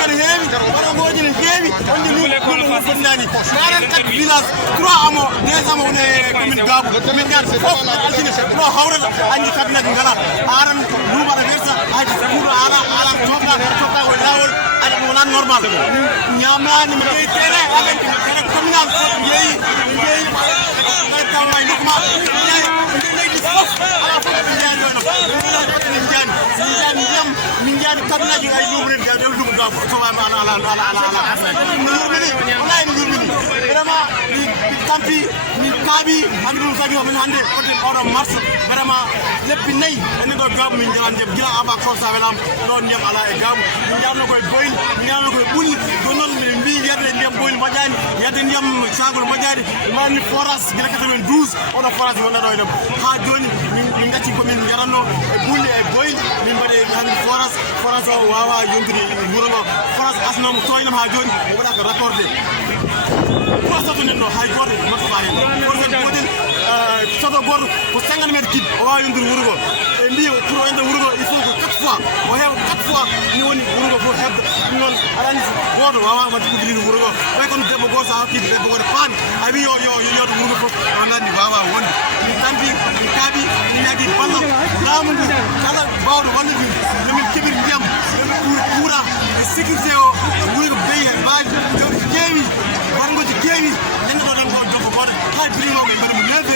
kan heewi wara goji ne heewi on di lu fondani 44 village 3 amo 2 amo ne commune Gabou min ñaar fof altine no hawrata andi cabinet ngala aran luma da versa haji kudo ala tokta ko lawol ala ko nan normal ñamani mi kay tere avec tere communal yeyi taway nokma yeyi ngi fof ala fof ñaan no min jaani cabinet ay lumre ga do dum Gabou so wa ala vraiment ni tampi ni kabi amdou sagi min hande odo mars vraiment lebbi nay en do Gabou min jalan dem gila aba ko sa welam don ñam ala e Gabou min jamno koy boyl min jamno koy bulli do non min mbi yerde ndem boyl majani yerde ndem sagol majani mani forage gila 92 odo forage wona do dem ha joni min ngati ko min yaranno e bulli e boyl min bade han forage o wawa yontude wurogo forage asnom toynam ha joni o wada ko raccordé projet non hay goto mako baye projet model soto goto ko 50 mètres kid o wawi ndur wurugo e mbi pour ende wurugo il faut que 4 fois o hew 4 fois ni woni wurugo fo hebde non alani goto wawa ma dum wurugo way kon debbo goto ha kid debbo goto pan abi yo wurugo fo ngandi wawa wonde ni tambi ni kabi ni yagi balla lamu kala bawdo wonde ni min kibir ndiyam kura sécurité o wurugo beye baaj jeewi warngoji keewi nende do tan ko jokko goto hay brimo ngi mari 9h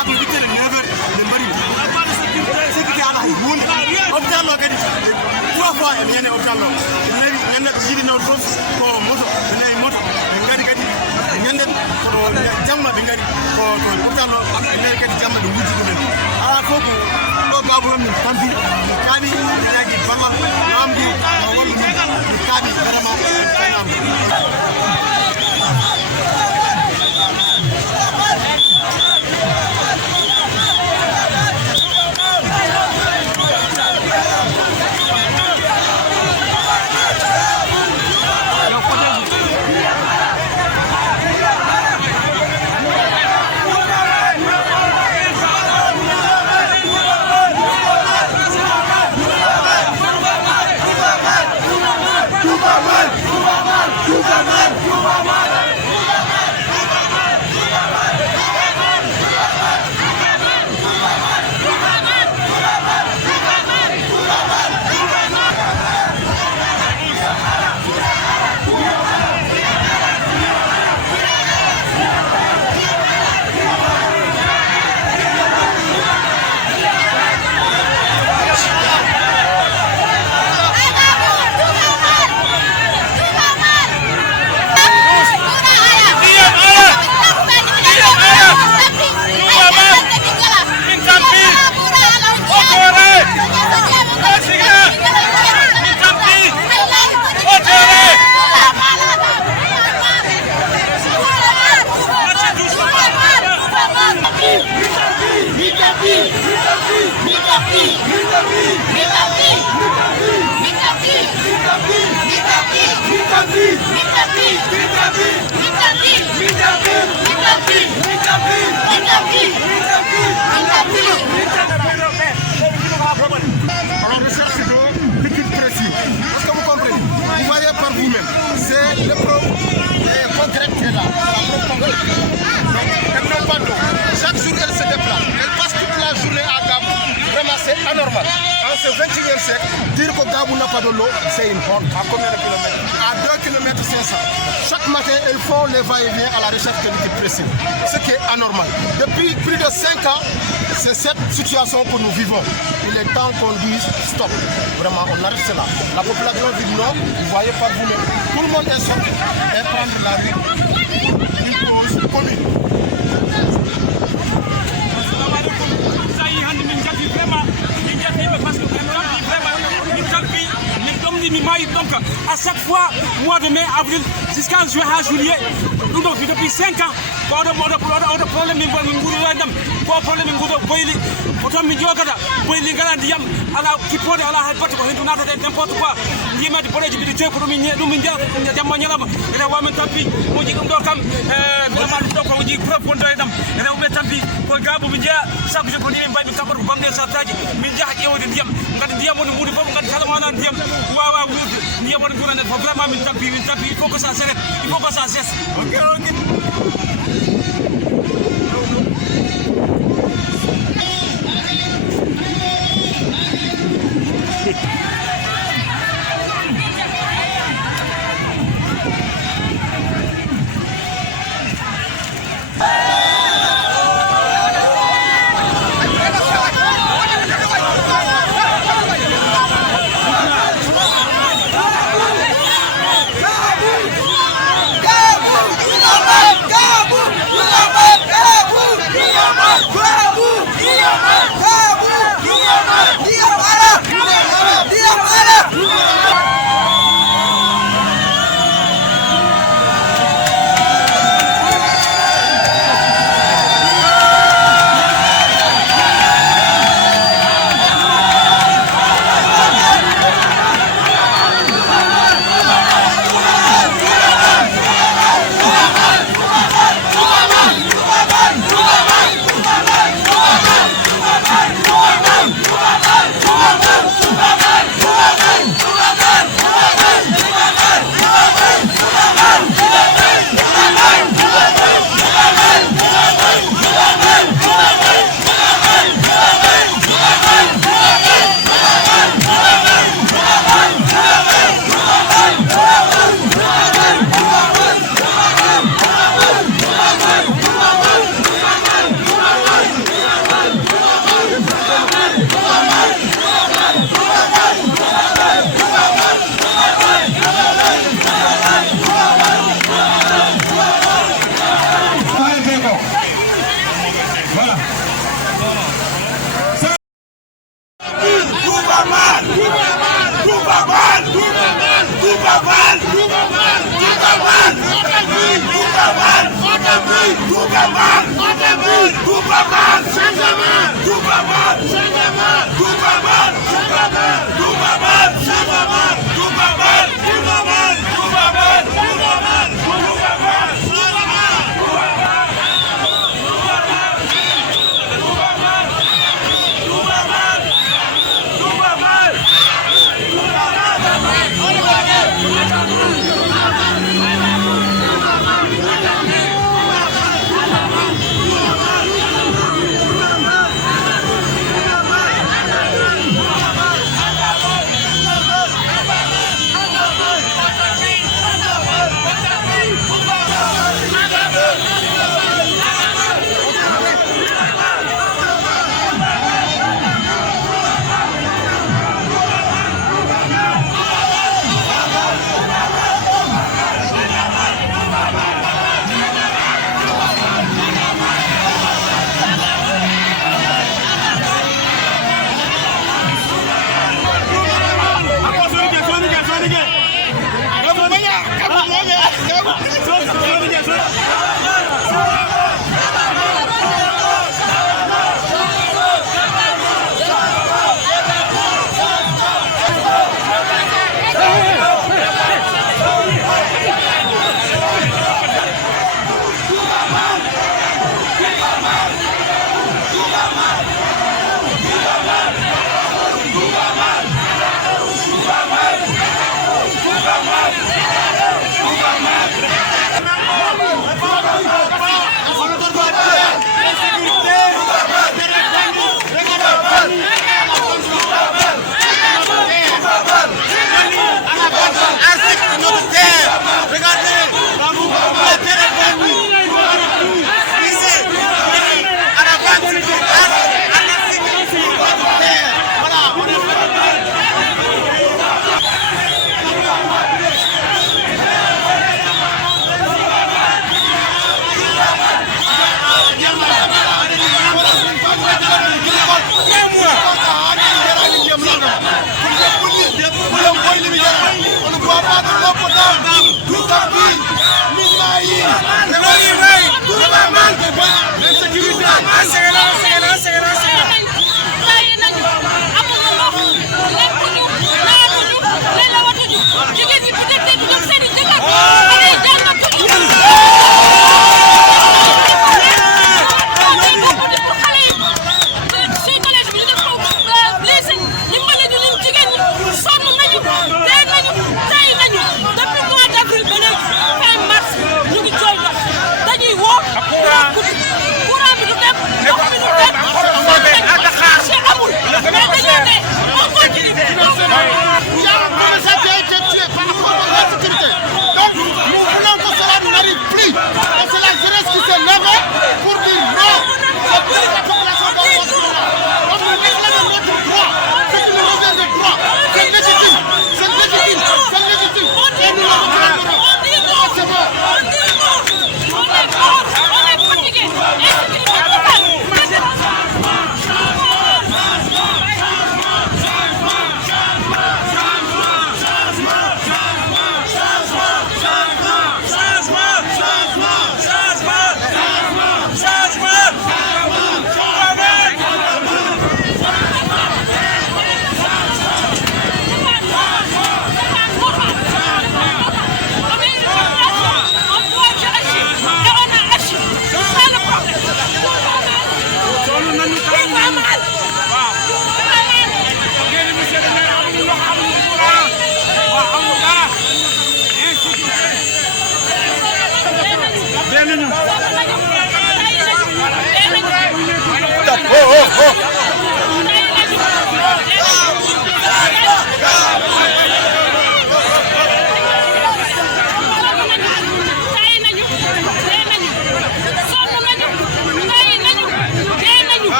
ak 8h 9h ne mari sécurité ala hay won hôpital lo kadi 3 fois e ñene hôpital lo newi ñande jidi no dof ko moto newi moto ngari kadi ñande ko jamma be ngari ko to hôpital lo newi kadi jamma do wujji den ala ko ko do Gabou min tambi kani yagi balla lambi won kadi vraiment Alors recherche de liquide précis. Est-ce que vous comprenez? Vous voyez par vous-même. C'est le problème concret qui est là. La preuve concrète. Donc, elles n'ont pas d'eau. Chaque jour, elles se déplacent. Elles passent toute la journée à Gabou. Vraiment, c'est anormal. En ce 21e siècle, dire que Gabou n'a pas de l'eau, c'est une honte. À combien de kilomètres? À 2 km 500. Chaque matin, elles font les va-et-vient à la recherche de liquide précis. Ce qui est anormal. Depuis plus de 5 ans, c'est cette situation que nous vivons. Il est temps qu'on dise stop. Vraiment, on arrête cela. La population dit non, vous voyez par vous-même. Tout le monde est sorti et prendre la rue. Une cause commune. Donc à chaque fois, mois de mai, avril, jusqu'en juin, juillet, nous depuis 5 ans, on a problème n'importe quoi. ko gabu mi ja sabu ko ni mbay mi kabar ko bamde sa taji min jaha ƴewde ndiyam ngati ndiyam woni muudi fof ngati kala mo ana ndiyam wawa wuurde ndiyam woni durane ko vraiment min tampi il faut que ça s'arrête il faut que ça cesse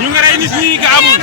ñu ngi rey nit ñi nga amul